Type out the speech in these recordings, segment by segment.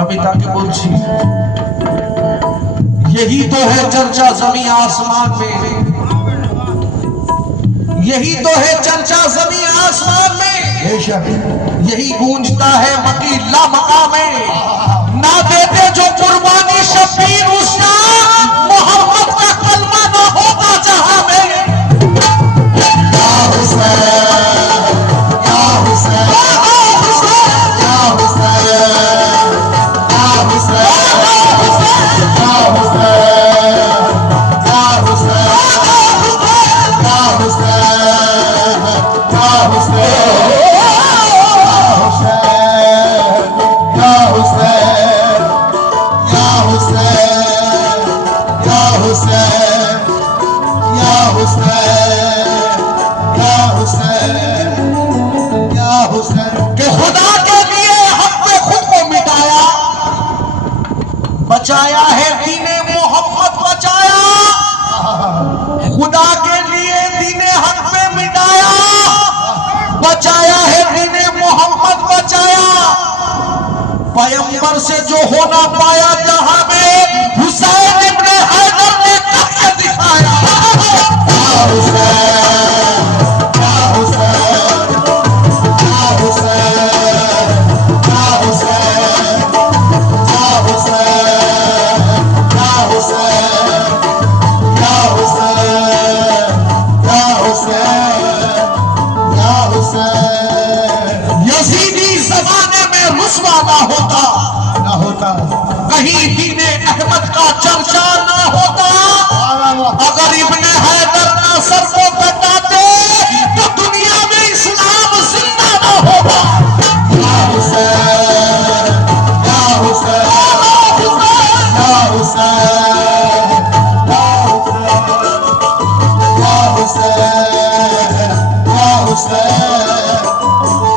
अभी ताकि बोलছি यही तो है चर्चा जमी आसमान में, यही तो है चर्चा जमी आसमान में, यही गूंजता है मकीला मका में। ना देते जो कुर्बानी शबीर उसका, मोहम्मद का कलमा ना होगा जहां में। या हुसैन, या हुसैन, या हुसैन, या हुसैन, या हुसैन, या हुसैन, या हुसैन, या हुसैन, बचाया है दीने मोहम्मद बचाया, खुदा के लिए दीने हक में मिटाया। बचाया है दीने मोहम्मद बचाया, पैगंबर से जो होना पाया जहां में, हुसैन इब्ने हैदर ने करके दिखाया। या हुसैन, या हुसैन, या हुसैन, या हुसैन, या हुसैन। यजीदी जमाने में रुसवा ना होता, कहीं दीने अहमद का चर्चा ना होता। अगर इब्ने हैदर ना सबको बताते तो दुनिया में इस्लाम जिंदा ना होगा। या हुसैन, या हुसैन, या हुसैन, या हुसैन,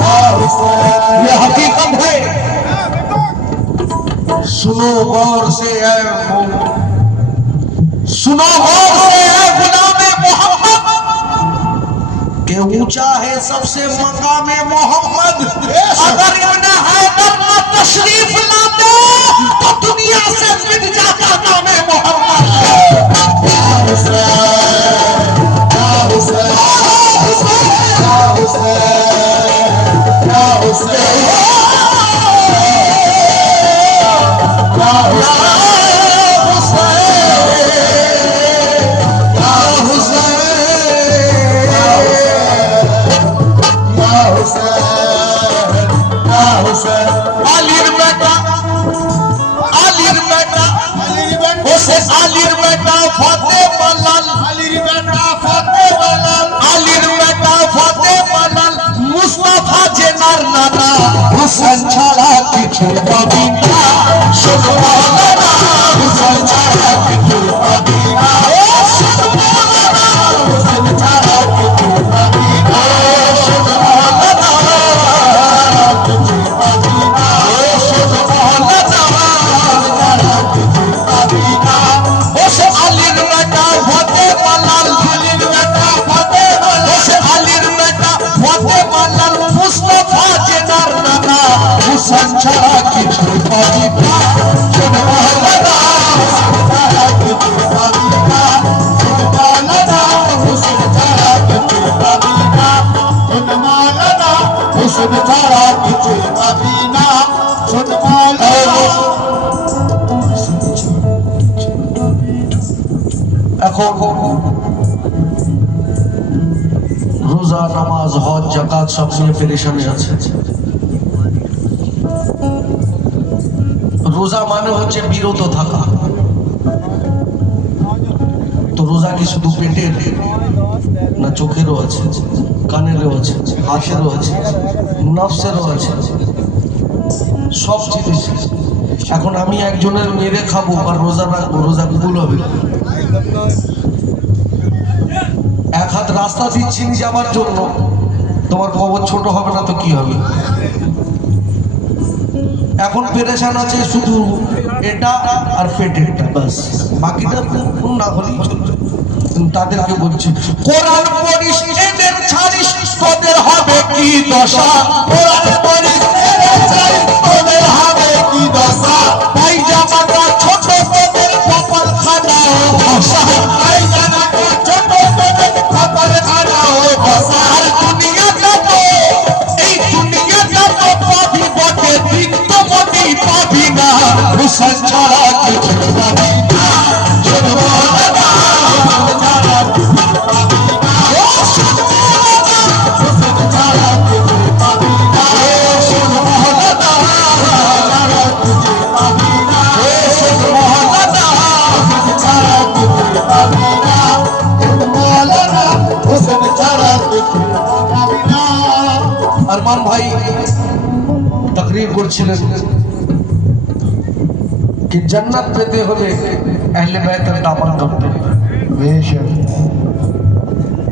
या हुसैन। ये हकीकत है। सुनो गौर से है सुनो गौर से है गुलामे मोहम्मद, के ऊंचा है सबसे मकामे मोहम्मद। अगर इब्ने हैदर ना तशरीफ लाते तो दुनिया से मिट जाता नामे मोहम्मद। या हुसैन, या हुसैन, या हुसैन, या हुसैन, हुसैन छाड़ा किछु पदीना, शुभ मौलाना हुसैन छाड़ा किछु पदीना, शुभ मौलाना हुसैन छाड़ा किछु पदीना, शुभ मौलाना किछु पदीना, शुभ मौलाना छाड़ा किछु पदीना। उस अलीर बेटा फते मलाल, अलीर बेटा फते मलाल, उस अलीर बेटा फते मलाल मुस्तफा जिनर नाना हुसैन छाड़ा किछु पदीना, शुभ मौलाना हुसैन छाड़ा किछु पदीना, शुभ मौलाना हुसैन छाड़ा किछु पदीना, शुभ मौलाना हुसैन छाड़ा किछु पदीना, शुभ मौलाना। এখন রোজা নামাজ হজ যাকাত সব নিয়ে পেরেশানি আছে। রোজা মানে হচ্ছে বিরত থাকা। তো রোজা কি শুধু পেটের না, চোখেরও আছে, কানেরও আছে, হাতেরও আছে, নফসেরও আছে, সব জিনিস। এখন আমি একজনের মেরে খাবো আর রোজা রাখবো, রোজা কবুল হবে? এক হাত রাস্তা দিচ্ছি যাবার জন্য, তোমার কবর ছোট হবে না তো কি হবে? এখন পেরেশান আছে শুধু এটা আর পেটেরটা, বাস। বাকিটা না হলেই চলবে। তাদেরকে বলছি, কোরআন পড়িস এদের ছাড়িস তোদের হবে কি দশা, কোরআন পড়িস এদের ছাড়িস তোদের হবে কি দশা, তাই জামাটা ছোট তোদের কপাল খানা ও ভাষা, তাই জামাটা ছোট তোদের কপাল খানা ও ভাষা। আর দুনিয়াটা তো এই দুনিয়াটা তো পাবি বটে, দিন তো মোটেই পাবি না, হুসেন ছাড়া কিছু পাবি না। अरमान भाई तकरीर করছিলেন कि जन्नत পেতে হলে আহলে বাইতের দামান ধরতে হবে।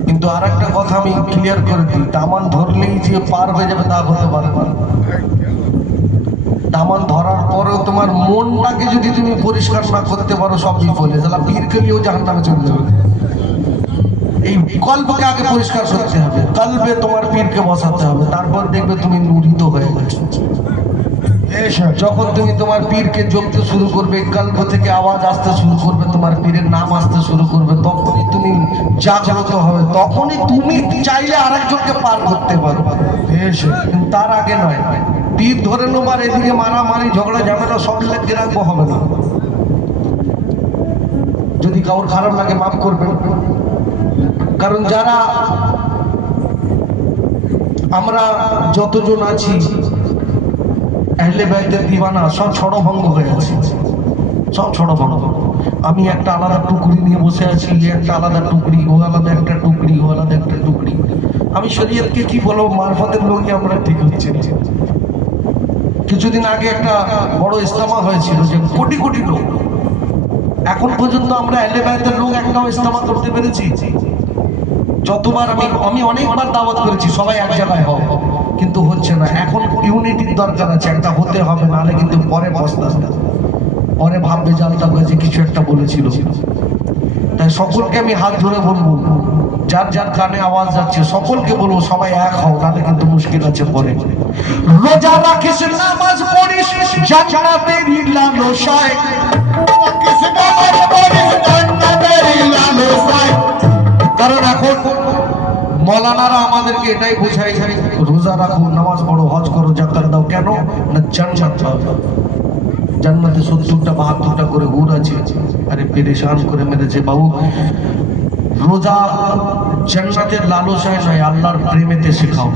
কিন্তু আরেকটা কথা আমি ক্লিয়ার করে দিই, দামান ধরলেই যে পার হয়ে যাবে তা হতে পারে না। দামান ধরার পরেও তোমার মনটাকে যদি তুমি পরিষ্কার না করতে পারো সব বিফলে, তাহলে পীর খেলেও জাহান্নামে চলে যাবে। এই কলবকে আগে পরিষ্কার করতে হবে, কলবে তোমার পীরকে বসাতে হবে, তারপর দেখবে তুমি নুরিত হয়ে গেছো। যখন তুমি তোমার পীরকে জপতে শুরু করবে, কলব থেকে আওয়াজ আসতে শুরু করবে, তোমার পীরের নাম আসতে শুরু করবে, তখনই তুমি জাগ্রত হবে, তখনই তুমি চাইলে আরেকজনকে পার করতে পারবে। তার আগে নয়। পীর ধরে নেবার এদিকে মারামারি ঝগড়া ঝামেলা সব লেগে রাখবো হবে না। যদি কারোর খারাপ লাগে মাফ করবেন, কারণ যারা আমরা যতজন আছি আহলে বাইতের দিওয়ানা সব ছড়ভঙ্গ হয়ে আছে, সব ছড়ভঙ্গ। আমি একটা আলাদা টুকরি নিয়ে বসে আছি, একটা আলাদা টুকরি, ও আলাদা একটা টুকরি, ও আলাদা একটা টুকরি। আমি শরীয়তকে কি বলবো, মারফতের লোকই আমরা ঠিক হচ্ছে। কিছুদিন আগে একটা বড় ইজতেমা হয়েছিল যে কোটি কোটি লোক, এখন পর্যন্ত আমরা আহলে বাইতের লোক একটাও ইজতেমা করতে পেরেছি? যতবার আমি অনেকবার দাওয়াত করেছি সবাই এক জায়গায় হও, কিন্তু হচ্ছে না। এখন ইউনিটির দরকার আছে, একটা হতে হবে, নাহলে কিন্তু পরে পস্তাবে, পরে ভাববে জালটা হয়েছে কিছু একটা বলেছিল। তাই সকলকে আমি হাত ধরে বলবো, যার যার কানে আওয়াজ যাচ্ছে সকলকে বলবো সবাই এক হও, নাহলে কিন্তু মুশকিল আছে পরে। রোজা রাখিস, নামাজ পড়িস, জান্নাতের লালসায়, কারণ এখন মৌলানারা আমাদেরকে এটাই বোঝায়, রোজা রাখো, নামাজ পড়ো, হজ করো, যাকাত দাও, কেন না জান্নাত পাবে। জান্নাতে 70টা 72টা করে হুর আছে। আরে পেরেশান করে মেরেছে বাবু। রোজা জান্নাতের লালসায় নয়, আল্লাহর প্রেমেতে শেখাও।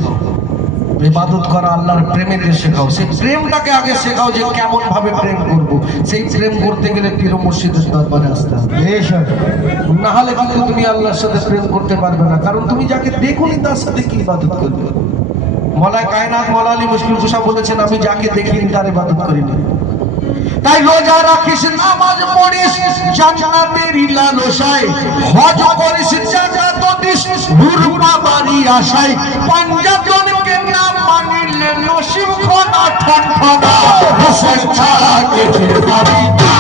ইবাদত করা আল্লাহর প্রেমেতে শেখাও, সেই প্রেমটাকে আগে শেখাও যে কেমন ভাবে প্রেম করব। সেই প্রেম করতে গেলে পীর মুর্শিদের দরবারে আসতে হবে, না হলে কিন্তু তুমি আল্লাহর সাথে প্রেম করতে পারবে না। কারণ তুমি যাকে দেখোনি তার সাথে কি ইবাদত করবে। মওলা কায়নাত মওলা আলী মুশকিল কুশা বলেছেন, আমি যাকে দেখিনি তার ইবাদত করি না। তাই রোজা রাখিস, নামাজ পড়িস, জান্নাতের লালসায়, হজ করিস, যাকাত দিস, হুর বাড়ি আশায়, পাঞ্জাতনকে না মানিলে নসিব খানা ঠনঠনা, হুসেন ছাড়া কিছু পাবি না।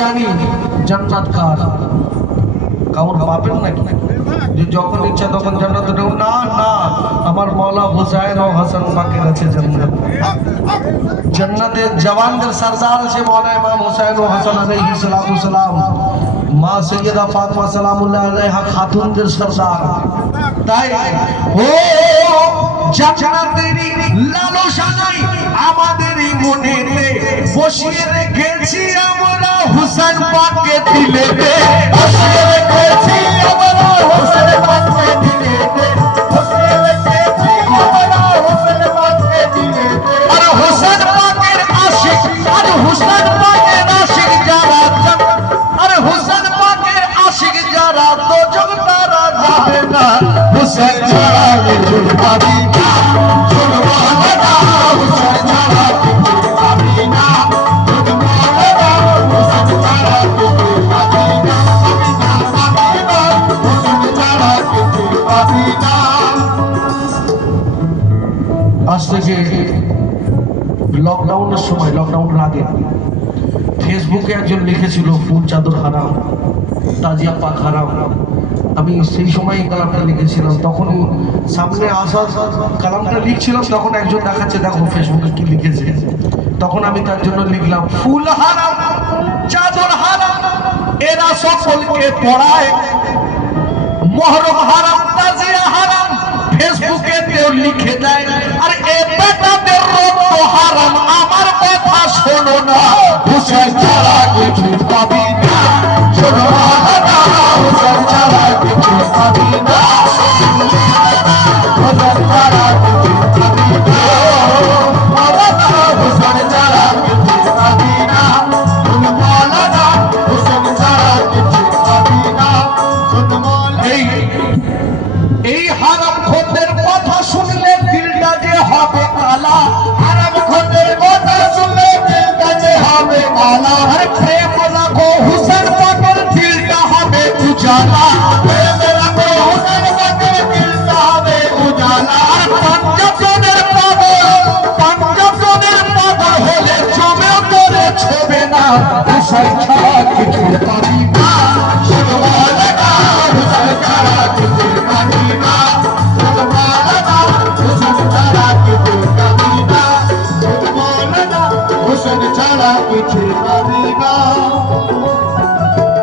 জানি জান্নাত কার, কাউর পাবেন নাকি যে যখন ইচ্ছা তখন জান্নাত? না না, আমার মওলা হুসাইন ও হাসান পাকের আছে জান্নাত। জান্নাতে জওয়ানদের সরদার আছে মওলা ইমাম হুসাইন ও হাসান আলাইহিস সালাম, মা সৈয়দা ফাতিমা সালামুল্লাহ আলাইহা খাতুনদের সরদার। তাই ও জান্নাতের লালসা নাই আমাদের মনেতে, বসিয়ে রেখেছি আমরা হুসাইন পাককে দিলেতে, বসিয়ে রেখেছি আমরা হুসাইন পাককে দিলেতে, বসিয়ে রেখেছি আমরা হুসাইন পাককে দিলেতে। আর হুসাইন পাকের আশিক, আর হুসাইন পাকের আশিক যারা, আজ থেকে লকডাউনের সময়, লকডাউনের আগে ফেসবুকে একজন লিখেছিল ফুল চাদর হারাম, তাজিয়া পাক হারাম। আমি সেই সময় কালামটা লিখেছিলাম, তখন সামনে আসা কালামটা লিখছিলাম, তখন একজন দেখাচ্ছে দেখো ফেসবুকে কি লিখেছে। তখন আমি তার জন্য লিখলাম ফুল হারাম, চাদর হারাম, এরা সকলকে পড়ায়, মহরম হারাম, তাজিয়া হারাম, ফেসবুকে কেউ লিখে দেয়, আর এ বেটাদের রক্ত হারাম। আমার কথা শোনো না, হুসেন ছাড়া কিছু পাবি না, শোনো না, হুসেন ছাড়া কিছু পাবি না, হুসেন ছাড়া কিছু পাবি না, হুসেন ছাড়া কিছু পাবি না, মৌলানা হুসেন ছাড়া কিছু পাবি না। এই হারাম খোরদের কথা শুনলে দিলটা যে হবে কালা, হারাম খোরদের কথা শুনলে দিলটা যে হবে কালা, আর প্রেম রাখো হুসেন পাকের দিলটা হবে উজালা, প্রেম রাখো হুসেন পাকের দিলটা হবে উজালা। আর পাঞ্জাবের পাগল হলে জমেও তোরে ছবে না, হুসেন ছাড়া কিছু পাবি না, হুসেন ছাড়া কিছু পাবি না, হুসেন ছাড়া কিছু পাবি না, হুসেন ছাড়া কিছু পাবি না।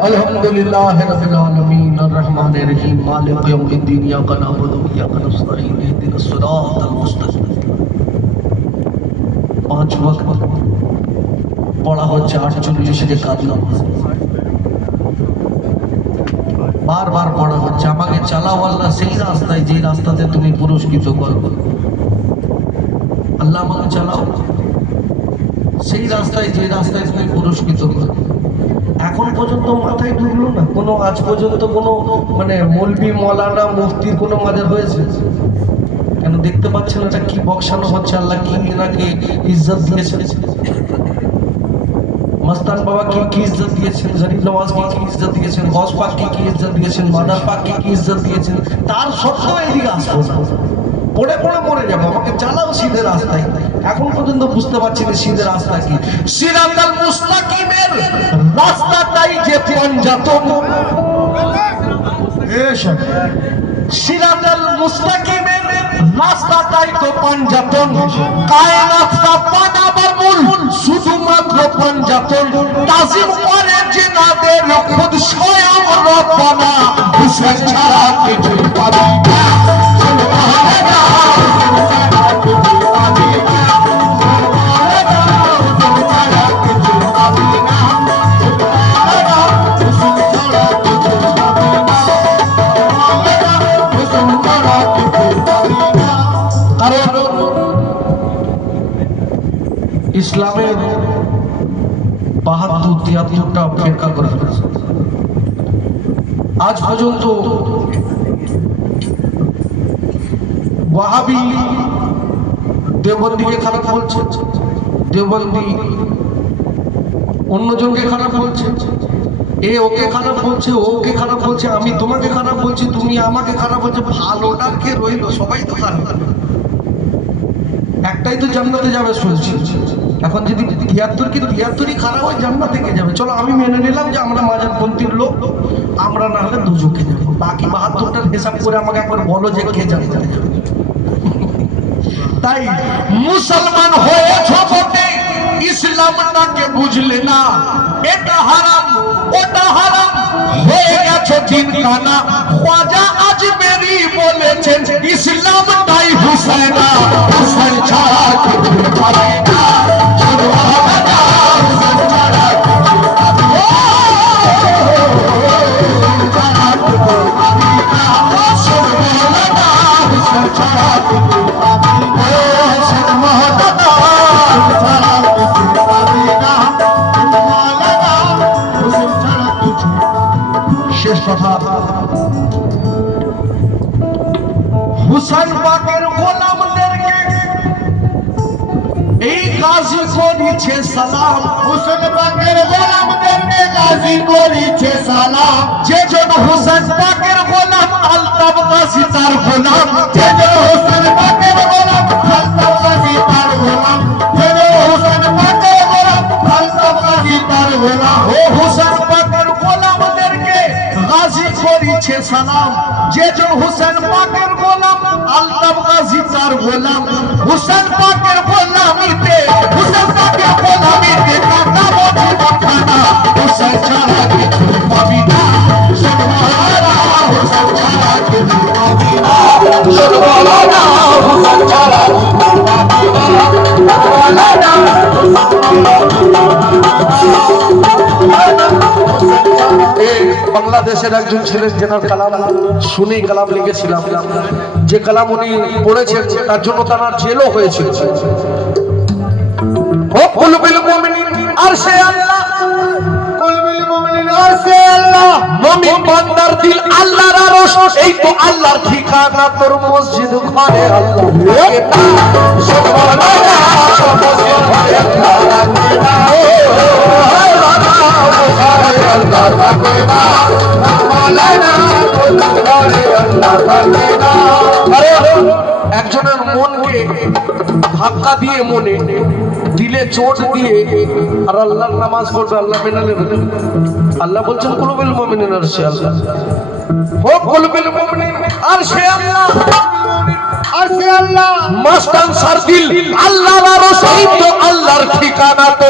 আলহামদুলিল্লাহি রাব্বিল আলামিন আর রহমানির রহিম মালিক ইয়াউমিদ্দিন ইয়াকা না'বুদু ওয়া ইয়াকা নাস্তাঈন ইহদিনাস সিরাতাল মুস্তাকিম। 5 ওয়াক্ত পড়া হচ্ছে 48 রেকাত নামাজ, বারবার পড়া হচ্ছে। আমাকে চালাও আল্লাহ সেই রাস্তায়, যে রাস্তাতে তুমি পুরস্কৃত করো। আল্লাহ আমাকে চালাও সেই রাস্তায়, যে রাস্তায় তুমি পুরস্কৃত করো। এখন পর্যন্ত মাথায় ঢুকলো না কোনো, আজ পর্যন্ত কোনো মানে মৌলবি মৌলানা মুফতির কোনো মাজার হয়েছে? কেন দেখতে পাচ্ছেন এটা কি বক্সানো হচ্ছে? আল্লাহ কি এনাকে ইজ্জত দিয়েছেন, মস্তান বাবা কি ইজ্জত দিয়েছেন, গরিব নওয়াজ কি ইজ্জত দিয়েছেন, গৌস পাক কি ইজ্জত দিয়েছেন, মাদার পাক কি ইজ্জত দিয়েছেন। তার সত্ত্বেও এদিকে আসবো না, পড়ে পড়ে মরে যাবো। আমাকে চালাও সিধে রাস্তায়। এখন পর্যন্ত বুঝতে পারছি না সিধে রাস্তা কি। সিরাতাল মুস্তাকিমের রাস্তাটাই যে পঞ্জাতন, সিরাতাল মুস্তাকিমের রাস্তাটাই তো পঞ্জাতন, কায়নাতটা বানাবার মূল শুধুমাত্র পঞ্জাতন। তাজিম করে জিনাদের খুদ স্বয়ং রব্বানা, হুসেন ছাড়া কিছু পাবি না, সুবহানাল্লাহ, হুসেন ছাড়া কিছু পাবি না, সুবহানাল্লাহ, হুসেন ছাড়া কিছু পাবি না, সুবহানাল্লাহ, হুসেন ছাড়া কিছু পাবি না, সুবহানাল্লাহ, হুসেন ছাড়া কিছু পাবি না। কারণ ইসলামের ৭২-৭৩টা ফেরকা করে ফেলেছে। আজ পর্যন্ত ওয়াহাবি দেওবন্দিকে খারাপ বলছে, দেওবন্দি অন্যজনকে খারাপ বলছে, এ ওকে খারাপ বলছে, ওকে খারাপ বলছে, আমি তোমাকে খারাপ বলছি, তুমি আমাকে খারাপ বলছে। ভালোটার কে রইল? সবাই তো খারাপ, একটাই তো জান্নাতে যাবে শুনছি। এখন যদি ৭৩ই খারাপ হয়, জান্নাতে কে যাবে? চলো আমি মেনে নিলাম যে আমরা মাজারপন্থীর লোক, আমরা না হলে দুজকে যাবো। বাকি ৭২টার হিসাব করে আমাকে একবার বলো যে কে জান্নাতে যাবে। তাই মুসলমান হয়েছ বটে, ইসলামটাকে বুঝলে না, এটা হারাম ওটা হারাম, হয়ে গেছে দিন কানা। খাজা আজমেরি বলেছেন ইসলামটাই হুসাইনা, হুসাইন ছাড়া কিছু পাবে না, সুবহানাল্লাহ, হুসাইন ছাড়া কিছু পাবে না, হুসাইন ছাড়া কিছু পাবে না, সুবহানাল্লাহ, হুসাইন ছাড়া কিছু পাবে না, সুবহানাল্লাহ, হুসাইন ছাড়া কিছু পাবে না, সুবহানাল্লাহ, হুসাইন ছাড়া কিছু। শেষ কথা, হুসাইন পাকের করিছে সালাম হুসেন পাকের গোলামদেরকে গাজী করিছে সালাম যেজন হোসেন পাকের গোলাম আলতাফ গাজী তার গোলাম যেজন হুসেন পাকের গোলাম আলতাফ গাজী তার গোলাম যেজন হুসেন পাকের গোলাম আলতাফ গাজী তার গোলাম ও হোসেন পাকের গোলামদেরকে গাজী করিছে সালাম যেজন হোসেন পাকের গোলাম আলতাফ গাজী তার গোলাম হোসেন পাকের গোলামিতে হোসেন পাকের গোলামিতে কাটা বজি মাখানা হোসেন ছাড়া কিছু পাবি না সুবহানা হোসেন ছাড়া কিছু পাবি না সুবহানা হোসেন ছাড়া কিছু পাবি না বাংলাদেশের একজন ছিলেন যেনার কালাম শুনে কালাম লিখেছিলাম যে কালাম উনি পড়েছেন তার জন্য তার জেলও হয়েছিল আরশে আল্লাহ কুলবিল মুমিনিন আরশে আল্লাহ মুমিন বান্দার দিল আল্লাহর আরশ এই তো আল্লাহর ঠিকানা তোর মসজিদ ঘরে আল্লাহ লাগে না সুবহানাল্লাহ মসজিদ ঘরে আল্লাহ লাগে না আল্লাহ লাগে না মাওলানা ঘরে আল্লাহ লাগে না আরে একজনের মনকে ধাক্কা দিয়ে মনে দিলে চোট দিয়ে আর আল্লাহর নামাজ পড়বে আল্লাহ মেনে নেবে আল্লাহ বলছেন কুলুবিল মুমিনিন আরশে আল্লাহ ও কুলুবিল মুমিনিন আরশে আল্লাহ আরশে আল্লাহ মাস্তান সারদিল আল্লাহর আরশ এই তো আল্লাহর ঠিকানা তো